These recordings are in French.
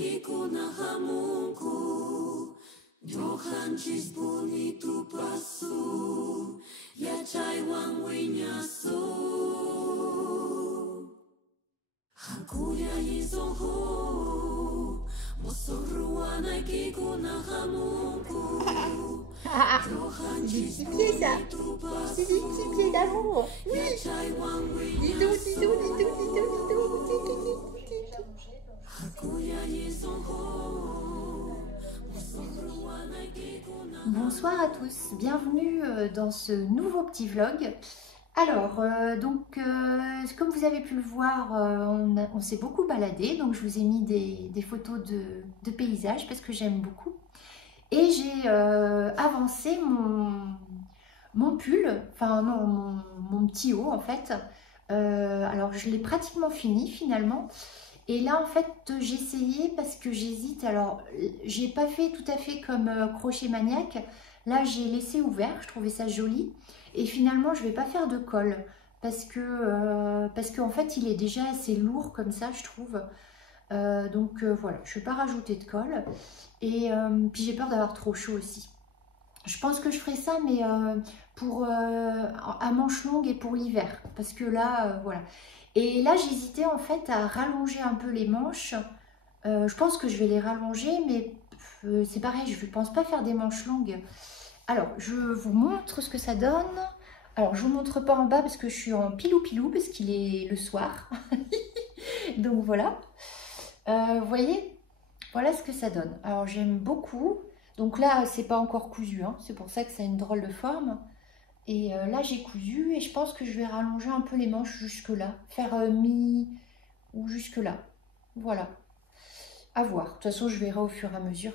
nakiku na hamunku, Johan chis bonito pasu, ya chai wang winyasu. Hakuya yizoho, mosorua nakiku na hamunku, Johan chis bonito pasu, C'est des petits pieds d'amour. ya chai wang Dis-donc, winyasu. dis-donc, dis-donc, dis-donc, dis-donc. Bonsoir à tous, bienvenue dans ce nouveau petit vlog. Alors, comme vous avez pu le voir, on s'est beaucoup baladé, donc je vous ai mis des photos de paysages parce que j'aime beaucoup. Et j'ai avancé mon pull, enfin non, mon petit haut en fait. Alors, je l'ai pratiquement fini finalement. Et là, en fait, j'ai essayé parce que j'hésite. Alors, j'ai pas fait tout à fait comme Crochet Maniaque. Là, j'ai laissé ouvert. Je trouvais ça joli. Et finalement, je vais pas faire de col parce qu'en fait, il est déjà assez lourd comme ça, je trouve. Voilà, je vais pas rajouter de col. Et puis, j'ai peur d'avoir trop chaud aussi. Je pense que je ferai ça, mais à manches longues et pour l'hiver. Parce que là, voilà. Et là, j'hésitais en fait à rallonger un peu les manches. Je pense que je vais les rallonger, mais c'est pareil, je ne pense pas faire des manches longues. Alors, je vous montre ce que ça donne. Alors, je ne vous montre pas en bas parce que je suis en pilou-pilou, parce qu'il est le soir. Donc, voilà. Vous voyez, voilà ce que ça donne. Alors, j'aime beaucoup. Donc là, c'est pas encore cousu, hein. C'est pour ça que ça a une drôle de forme. Et là, j'ai cousu et je pense que je vais rallonger un peu les manches jusque là. Faire mi ou jusque là. Voilà. À voir. De toute façon, je verrai au fur et à mesure.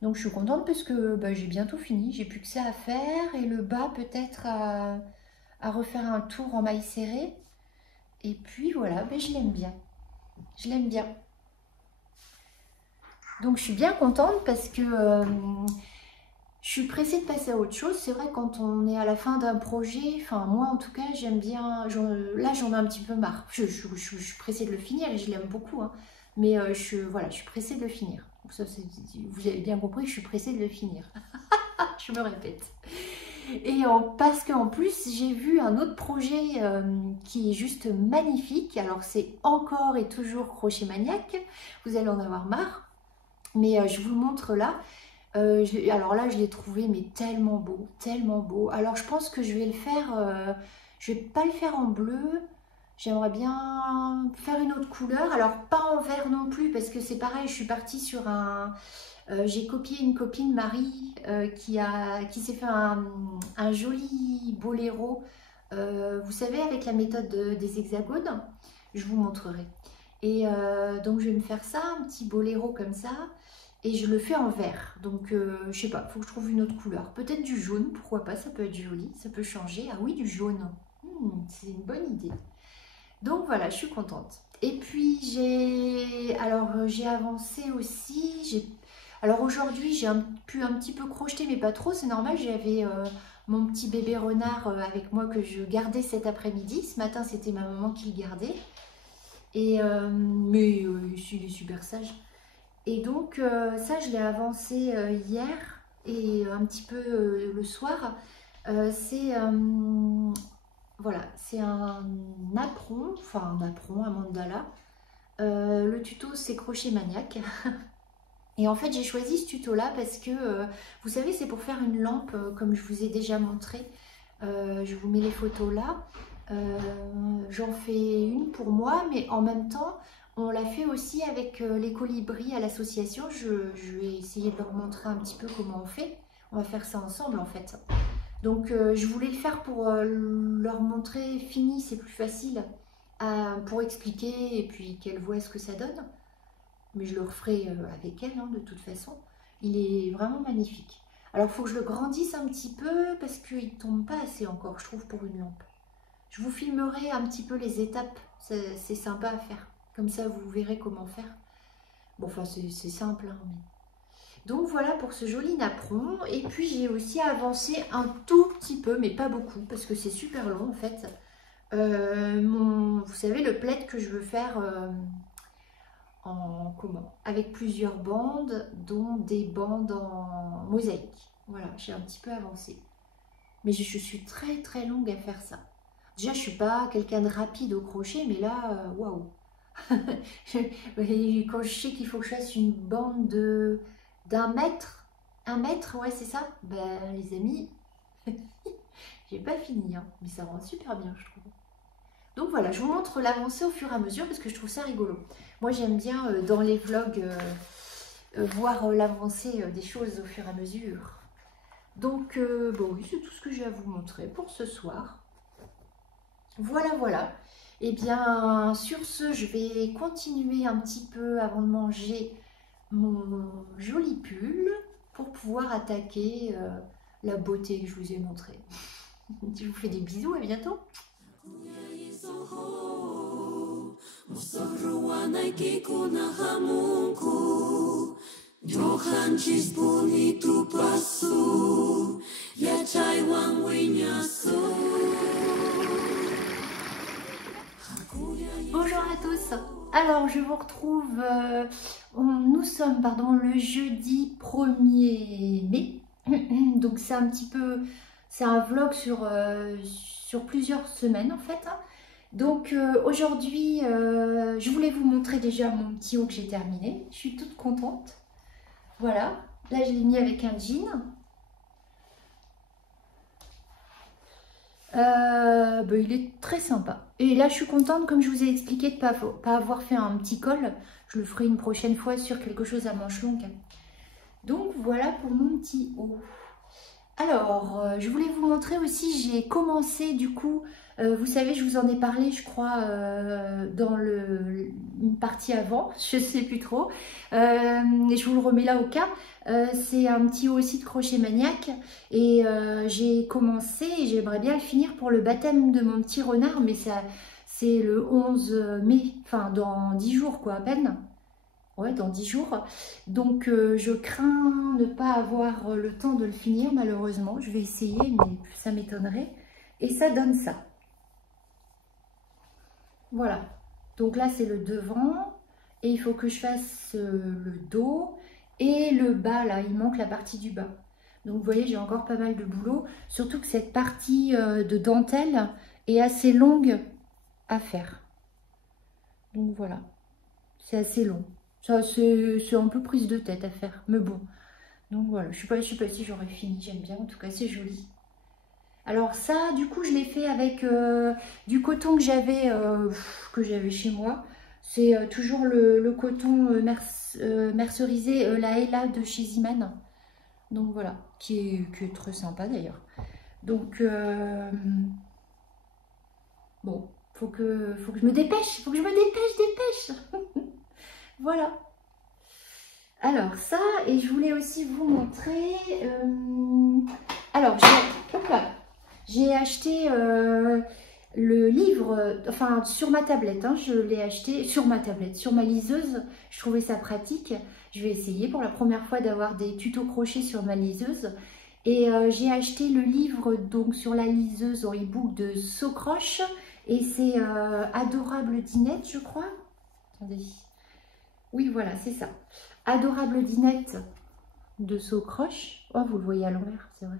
Donc, je suis contente parce que j'ai bientôt fini. J'ai plus que ça à faire. Et le bas, peut-être à refaire un tour en maille serrée. Et puis, voilà, je l'aime bien. Je l'aime bien. Donc, je suis bien contente parce que... je suis pressée de passer à autre chose. C'est vrai, quand on est à la fin d'un projet, enfin moi en tout cas, j'aime bien, là j'en ai un petit peu marre. Je suis pressée de le finir et je l'aime beaucoup, hein. Mais voilà, je suis pressée de le finir. Donc ça, vous avez bien compris, je suis pressée de le finir. Je me répète. Et parce qu'en plus, j'ai vu un autre projet qui est juste magnifique. Alors c'est encore et toujours Crochet Maniaque. Vous allez en avoir marre. Mais je vous le montre là. Alors là, je l'ai trouvé mais tellement beau, tellement beau. Alors je pense que je vais le faire, je vais pas le faire en bleu. J'aimerais bien faire une autre couleur. Alors pas en vert non plus parce que c'est pareil, je suis partie sur un... j'ai copié une copine, Marie, qui s'est fait un joli boléro. Vous savez, avec la méthode des hexagones, je vous montrerai. Et donc je vais me faire ça, un petit boléro comme ça. Et je le fais en vert, donc je sais pas, il faut que je trouve une autre couleur. Peut-être du jaune, pourquoi pas, ça peut être joli, ça peut changer. Ah oui, du jaune, c'est une bonne idée. Donc voilà, je suis contente. Et puis j'ai avancé aussi. Alors aujourd'hui, j'ai pu un petit peu crocheter, mais pas trop, c'est normal. J'avais mon petit bébé renard avec moi que je gardais cet après-midi. Ce matin, c'était ma maman qui le gardait. Et, mais il est super sage. Et donc ça, je l'ai avancé hier et un petit peu le soir. Voilà, c'est un apron, enfin un mandala. Le tuto, c'est Crochet Maniaque. Et en fait, j'ai choisi ce tuto-là parce que, vous savez, c'est pour faire une lampe, comme je vous ai déjà montré. Je vous mets les photos là. J'en fais une pour moi, mais en même temps, on l'a fait aussi avec les colibris à l'association. Je vais essayer de leur montrer un petit peu comment on fait. On va faire ça ensemble en fait. Donc je voulais le faire pour leur montrer fini, c'est plus facile pour expliquer et puis qu'elles voient ce que ça donne. Mais je le referai avec elles, hein, de toute façon. Il est vraiment magnifique. Alors il faut que je le grandisse un petit peu parce qu'il ne tombe pas assez encore, je trouve, pour une lampe. Je vous filmerai un petit peu les étapes, c'est sympa à faire. Comme ça, vous verrez comment faire. Bon, enfin, c'est simple, hein, mais... Donc voilà pour ce joli napperon. Et puis j'ai aussi avancé un tout petit peu, mais pas beaucoup, parce que c'est super long en fait. Vous savez, le plaid que je veux faire avec plusieurs bandes, dont des bandes en mosaïque. Voilà, j'ai un petit peu avancé. Mais je suis très très longue à faire ça. Déjà, je suis pas quelqu'un de rapide au crochet, mais là, waouh. Quand je sais qu'il faut que je fasse une bande d'un mètre, 1 mètre, ouais, c'est ça. Ben, les amis, j'ai pas fini, hein, mais ça rend super bien, je trouve. Donc voilà, je vous montre l'avancée au fur et à mesure parce que je trouve ça rigolo. Moi, j'aime bien dans les vlogs voir l'avancée des choses au fur et à mesure. Donc, bon, oui, c'est tout ce que j'ai à vous montrer pour ce soir. Voilà, voilà. Et bien, sur ce, je vais continuer un petit peu avant de manger mon joli pull pour pouvoir attaquer la beauté que je vous ai montrée. Je vous fais des bisous, à bientôt. Bonjour à tous. Alors, je vous retrouve, nous sommes le jeudi 1er mai. Donc, c'est un petit peu, c'est un vlog sur plusieurs semaines en fait. Donc, aujourd'hui, je voulais vous montrer déjà mon petit haut que j'ai terminé. Je suis toute contente. Voilà, là je l'ai mis avec un jean. Il est très sympa. Et là, je suis contente, comme je vous ai expliqué, de ne pas avoir fait un petit col. Je le ferai une prochaine fois sur quelque chose à manches longues. Donc, voilà pour mon petit haut. Alors, je voulais vous montrer aussi, j'ai commencé du coup, vous savez, je vous en ai parlé, je crois, dans une partie avant, je ne sais plus trop. Je vous le remets là au cas. C'est un petit haut aussi de Crochet Maniaque. Et j'ai commencé, et j'aimerais bien le finir pour le baptême de mon petit renard, mais ça, c'est le 11 mai, enfin dans 10 jours quoi, à peine. Ouais, dans 10 jours. Donc, je crains ne pas avoir le temps de le finir, malheureusement. Je vais essayer, mais ça m'étonnerait. Et ça donne ça. Voilà. Donc là, c'est le devant. Et il faut que je fasse le dos et le bas, là. Il manque la partie du bas. Donc, vous voyez, j'ai encore pas mal de boulot. Surtout que cette partie de dentelle est assez longue à faire. Donc, voilà. C'est assez long. Ça, c'est un peu prise de tête à faire, mais bon. Donc voilà, je sais pas si j'aurais fini, j'aime bien, en tout cas c'est joli. Alors ça, du coup, je l'ai fait avec du coton que j'avais chez moi. C'est toujours le coton mercerisé, la Ella de chez Ziman. Donc voilà, qui est très sympa d'ailleurs. Donc, bon, faut que je me dépêche, dépêche. Voilà. Alors ça, et je voulais aussi vous montrer. Alors, j'ai acheté le livre, enfin sur ma tablette. Hein, je l'ai acheté sur ma tablette, sur ma liseuse. Je trouvais ça pratique. Je vais essayer pour la première fois d'avoir des tutos crochet sur ma liseuse. Et j'ai acheté le livre donc sur la liseuse en e-book de Socroche. Et c'est Adorable Dinette, je crois. Attendez. Oui, voilà, c'est ça. Adorable Dinette de Socroche. Oh, vous le voyez à l'envers, c'est vrai.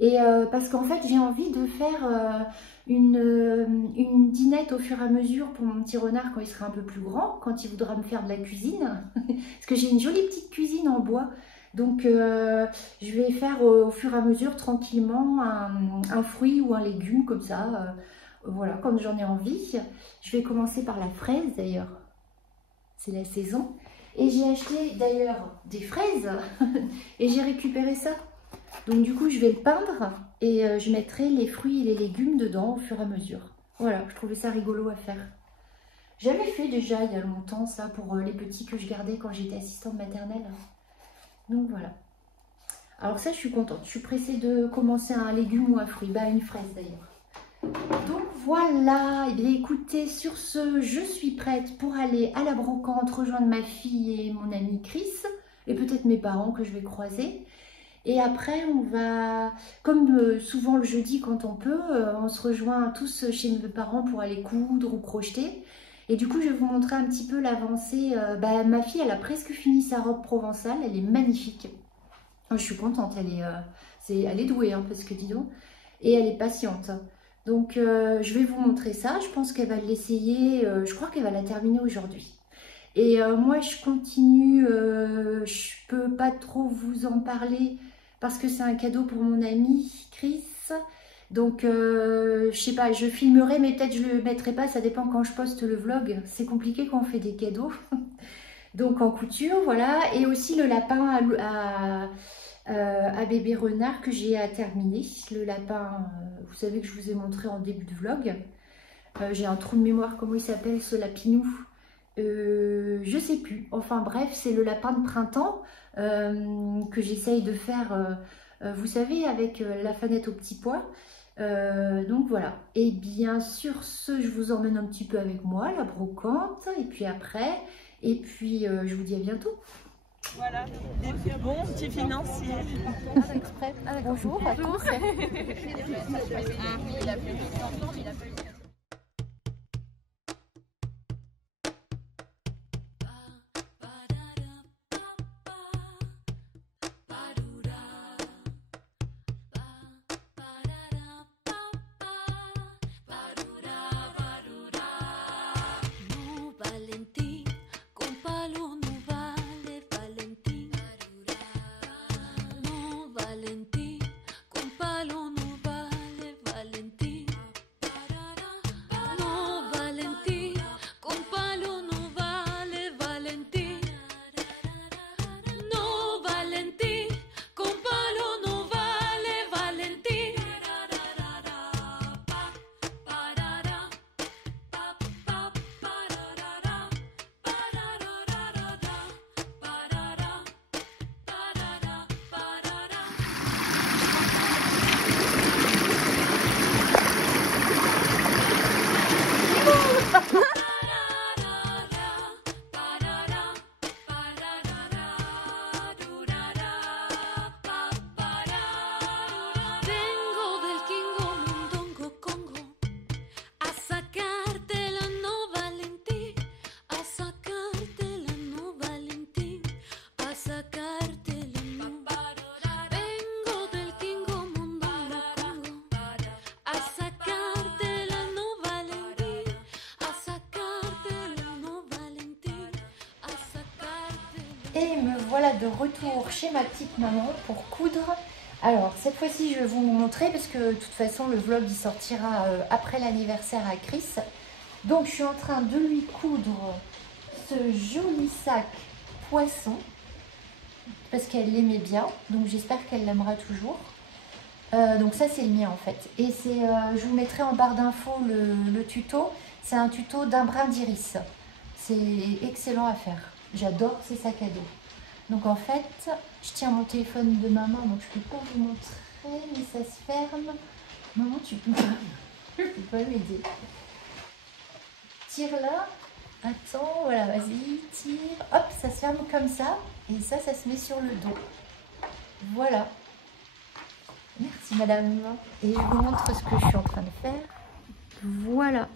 Et parce qu'en fait, j'ai envie de faire une dinette au fur et à mesure pour mon petit renard quand il sera un peu plus grand, quand il voudra me faire de la cuisine. Parce que j'ai une jolie petite cuisine en bois. Donc, je vais faire au fur et à mesure, tranquillement, un fruit ou un légume comme ça. Voilà, comme j'en ai envie. Je vais commencer par la fraise, d'ailleurs. C'est la saison. Et j'ai acheté d'ailleurs des fraises et j'ai récupéré ça. Donc du coup, je vais le peindre et je mettrai les fruits et les légumes dedans au fur et à mesure. Voilà, je trouvais ça rigolo à faire. J'avais fait déjà il y a longtemps ça pour les petits que je gardais quand j'étais assistante maternelle. Donc voilà. Alors ça, je suis contente. Je suis pressée de commencer un légume ou un fruit. Bah, une fraise d'ailleurs. Donc voilà, et bien écoutez, sur ce, je suis prête pour aller à la brocante, rejoindre ma fille et mon ami Chris, et peut-être mes parents que je vais croiser. Et après, on va, comme souvent le jeudi quand on peut, on se rejoint tous chez mes parents pour aller coudre ou crocheter. Et du coup, je vais vous montrer un petit peu l'avancée. Ma fille, elle a presque fini sa robe provençale. Elle est magnifique. Je suis contente. Elle est douée, hein, parce que dis donc. Et elle est patiente. Donc, je vais vous montrer ça. Je pense qu'elle va l'essayer. Je crois qu'elle va la terminer aujourd'hui. Et moi, je continue. Je peux pas trop vous en parler parce que c'est un cadeau pour mon ami Chris. Donc, je sais pas, je filmerai, mais peut-être je le mettrai pas, ça dépend quand je poste le vlog. C'est compliqué quand on fait des cadeaux. Donc, en couture, voilà. Et aussi le lapin à bébé renard que j'ai à terminer. Le lapin, vous savez que je vous ai montré en début de vlog. J'ai un trou de mémoire, comment il s'appelle ce lapinou? Je sais plus. Enfin bref, c'est le lapin de printemps que j'essaye de faire, vous savez, avec la fanette au petit pois. Donc voilà. Et bien sur ce, je vous emmène un petit peu avec moi, la brocante, et puis après, et puis je vous dis à bientôt. Voilà, des bons petits financiers. Exprès. Bonjour à tous. Et me voilà de retour chez ma petite maman pour coudre. Alors cette fois-ci je vais vous montrer parce que de toute façon le vlog il sortira après l'anniversaire à Chris. Donc je suis en train de lui coudre ce joli sac poisson parce qu'elle l'aimait bien. Donc j'espère qu'elle l'aimera toujours. Donc ça c'est le mien en fait. Et c'est, je vous mettrai en barre d'infos le tuto. C'est un tuto d'un brin d'iris. C'est excellent à faire. J'adore ces sacs à dos. Donc en fait, je tiens mon téléphone de maman, donc je ne peux pas vous montrer, mais ça se ferme. Maman, tu peux pas m'aider. Tire là. Attends, voilà, vas-y, tire. Hop, ça se ferme comme ça. Et ça se met sur le dos. Voilà. Merci madame. Et je vous montre ce que je suis en train de faire. Voilà.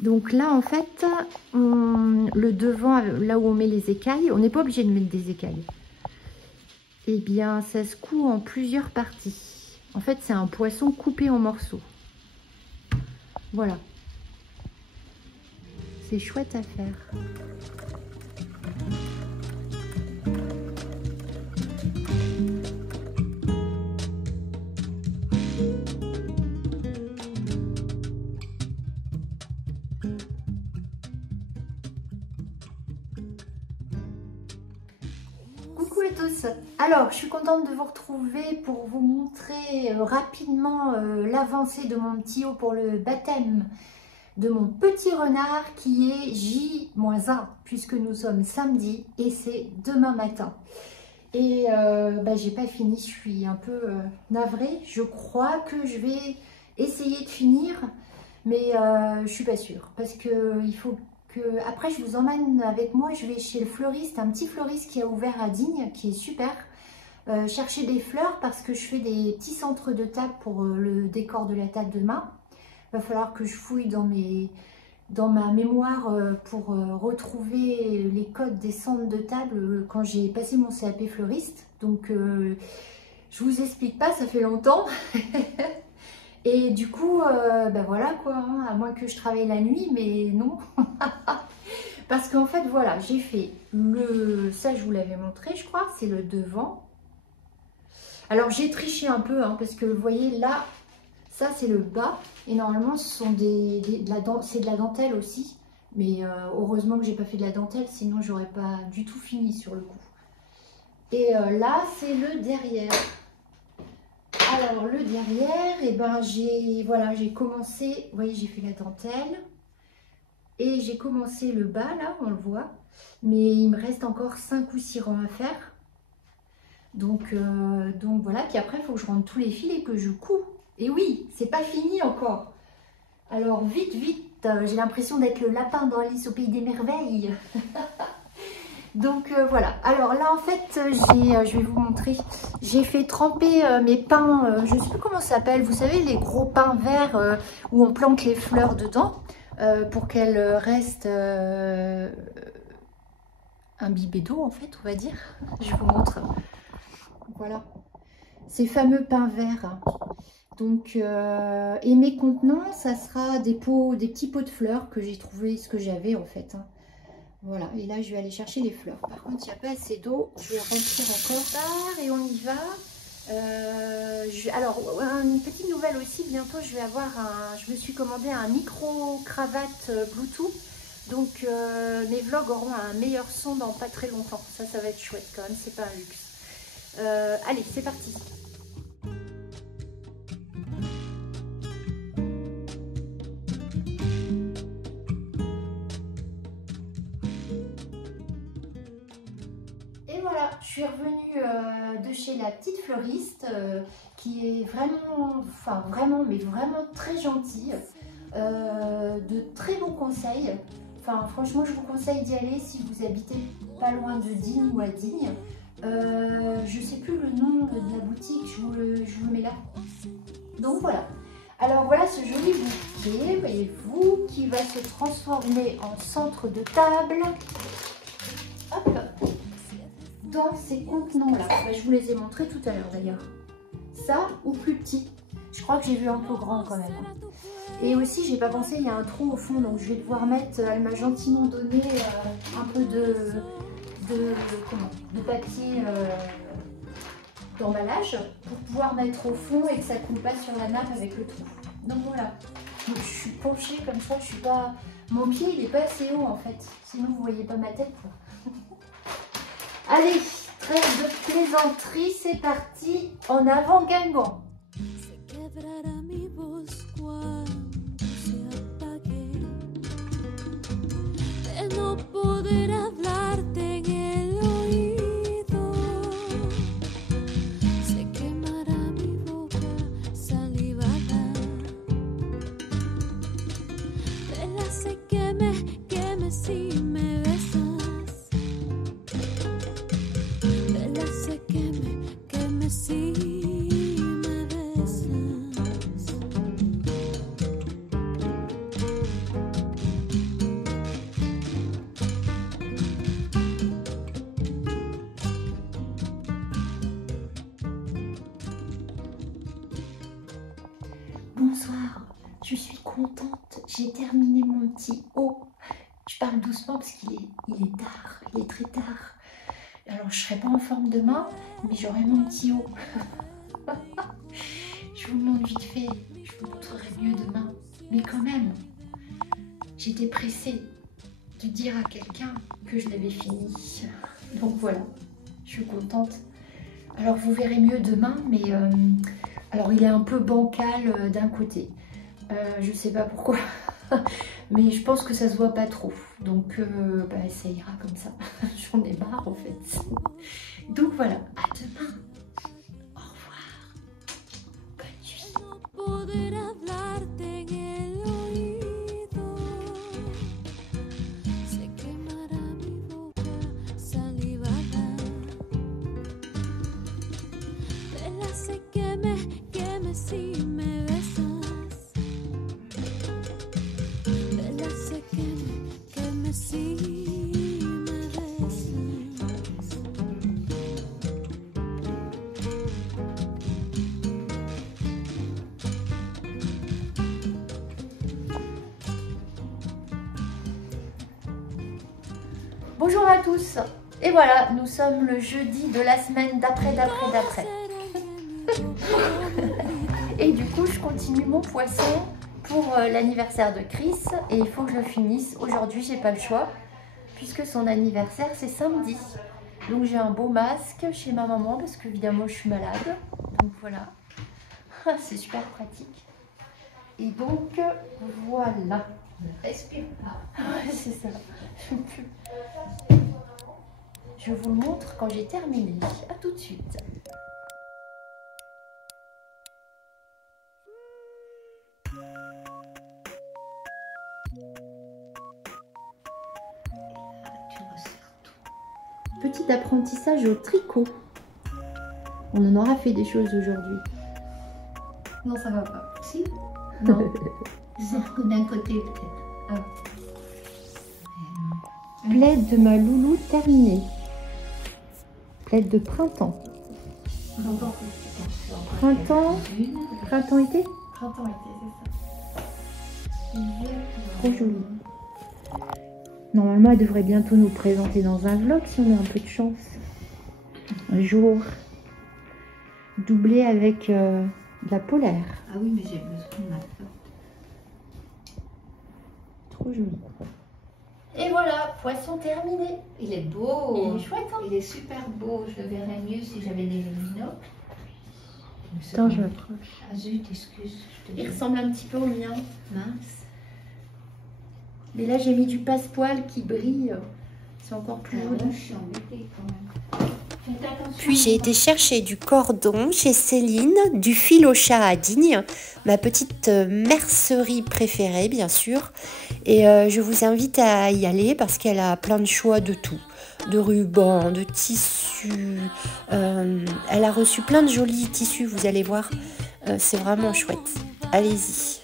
Donc là, en fait, le devant, là où on met les écailles, on n'est pas obligé de mettre des écailles. Eh bien, ça se coud en plusieurs parties. En fait, c'est un poisson coupé en morceaux. Voilà. C'est chouette à faire. Coucou à tous. Alors, je suis contente de vous retrouver pour vous montrer rapidement l'avancée de mon petit haut pour le baptême de mon petit renard qui est J-1 puisque nous sommes samedi et c'est demain matin. Et j'ai pas fini, je suis un peu navrée. Je crois que je vais essayer de finir, mais je suis pas sûre parce que il faut que après je vous emmène avec moi. Je vais chez le fleuriste, un petit fleuriste qui a ouvert à Digne, qui est super. Chercher des fleurs parce que je fais des petits centres de table pour le décor de la table demain. va falloir que je fouille dans ma mémoire pour retrouver les codes des centres de table quand j'ai passé mon CAP fleuriste. Donc je vous explique pas, ça fait longtemps. Et du coup, ben voilà quoi, hein, à moins que je travaille la nuit, mais non. Parce qu'en fait, voilà, j'ai fait ça je vous l'avais montré, je crois, c'est le devant. Alors j'ai triché un peu, hein, parce que vous voyez là, ça c'est le bas. Et normalement, ce sont c'est de la dentelle aussi. Mais heureusement que j'ai pas fait de la dentelle, sinon j'aurais pas du tout fini sur le coup. Et là, c'est le derrière. Alors le derrière, et ben j'ai commencé, vous voyez, j'ai fait la dentelle. Et j'ai commencé le bas, là, on le voit. Mais il me reste encore 5 ou 6 rangs à faire. Donc voilà, puis après, il faut que je rentre tous les fils et que je couds. Et oui, c'est pas fini encore. Alors vite, vite, j'ai l'impression d'être le lapin dans Alice au pays des merveilles. Donc voilà, alors là en fait, je vais vous montrer, j'ai fait tremper mes pains, je ne sais plus comment ça s'appelle, vous savez les gros pains verts où on plante les fleurs dedans, pour qu'elles restent imbibées d'eau en fait, on va dire. Je vous montre, voilà, ces fameux pains verts. Donc, et mes contenants, ça sera des petits pots de fleurs que j'ai trouvé, ce que j'avais en fait, hein. Voilà, et là je vais aller chercher les fleurs. Par contre, il n'y a pas assez d'eau, je vais remplir encore. Et on y va. Alors, une petite nouvelle aussi, bientôt je vais avoir je me suis commandé un micro-cravate Bluetooth. Donc mes vlogs auront un meilleur son dans pas très longtemps. Ça va être chouette quand même, c'est pas un luxe. Allez, c'est parti. Voilà, je suis revenue de chez la petite fleuriste qui est vraiment très gentille, de très bons conseils. Enfin, franchement, je vous conseille d'y aller si vous habitez pas loin de Digne ou à Digne. Je sais plus le nom de la boutique, je vous le mets là. Donc voilà. Alors voilà ce joli bouquet, voyez-vous, qui va se transformer en centre de table. Hop, dans ces contenants-là. Je vous les ai montrés tout à l'heure d'ailleurs. Ça ou plus petit. Je crois que j'ai vu un peu grand quand même. Et aussi, j'ai pas pensé, il y a un trou au fond, donc je vais devoir mettre, elle m'a gentiment donné un peu de papier d'emballage pour pouvoir mettre au fond et que ça ne coule pas sur la nappe avec le trou. Donc voilà. Donc, je suis penchée comme ça, je suis pas... Mon pied, il est pas assez haut en fait. Sinon, vous voyez pas ma tête, quoi. Allez, trêve de plaisanterie, c'est parti, en avant Guingamp. Bonsoir, je suis contente, j'ai terminé mon petit haut. Je parle doucement parce qu'il est tard, il est très tard. Alors je serai pas en forme demain, mais j'aurai mon petit haut. Je vous montre vite fait, je vous montrerai mieux demain. Mais quand même, j'étais pressée de dire à quelqu'un que je l'avais fini. Donc voilà, je suis contente. Alors vous verrez mieux demain, mais alors il est un peu bancal d'un côté. Je sais pas pourquoi, mais je pense que ça se voit pas trop. Donc ça ira comme ça. J'en ai marre en fait. Donc voilà, à demain. Au revoir. Bonne nuit. Si me besas, Bonjour à tous. Et voilà, nous sommes le jeudi de la semaine d'après. Et du coup, je continue mon poisson pour l'anniversaire de Chris. Et il faut que je le finisse. Aujourd'hui, j'ai pas le choix. Puisque son anniversaire, c'est samedi. Donc j'ai un beau masque chez ma maman parce qu'évidemment, je suis malade. Donc voilà. C'est super pratique. Et donc, voilà. Respire pas. Ouais, c'est ça. Je vous le montre quand j'ai terminé. À tout de suite. Tu resserres tout. Petit apprentissage au tricot. On en aura fait des choses aujourd'hui. Non, ça va pas. Si, Non. serre que d'un côté peut-être. Plaid de ma loulou terminé. Plaid de printemps. Printemps, printemps-été. Printemps-été, c'est ça. Trop joli. Normalement, elle devrait bientôt nous présenter dans un vlog si on a un peu de chance. Un jour. Doublé avec de la polaire. Ah oui, mais j'ai besoin de ma flotte. Trop joli. Et voilà, poisson terminé. Il est beau. Il est chouette, hein? Il est super beau. Je le verrais mieux si j'avais des binocles. Attends, je m'approche. Ah zut, excuse. Je te Il dis. ressemble un petit peu au mien. Mince. Mais là, j'ai mis du passepoil qui brille. C'est encore plus Alors joli. là, je suis embêtée quand même. Faites attention. Puis j'ai été chercher du cordon chez Céline, du fil au chat à Digne, ma petite mercerie préférée bien sûr. Et je vous invite à y aller parce qu'elle a plein de choix de tout. De rubans, de tissus. Elle a reçu plein de jolis tissus, vous allez voir. C'est vraiment chouette. Allez-y.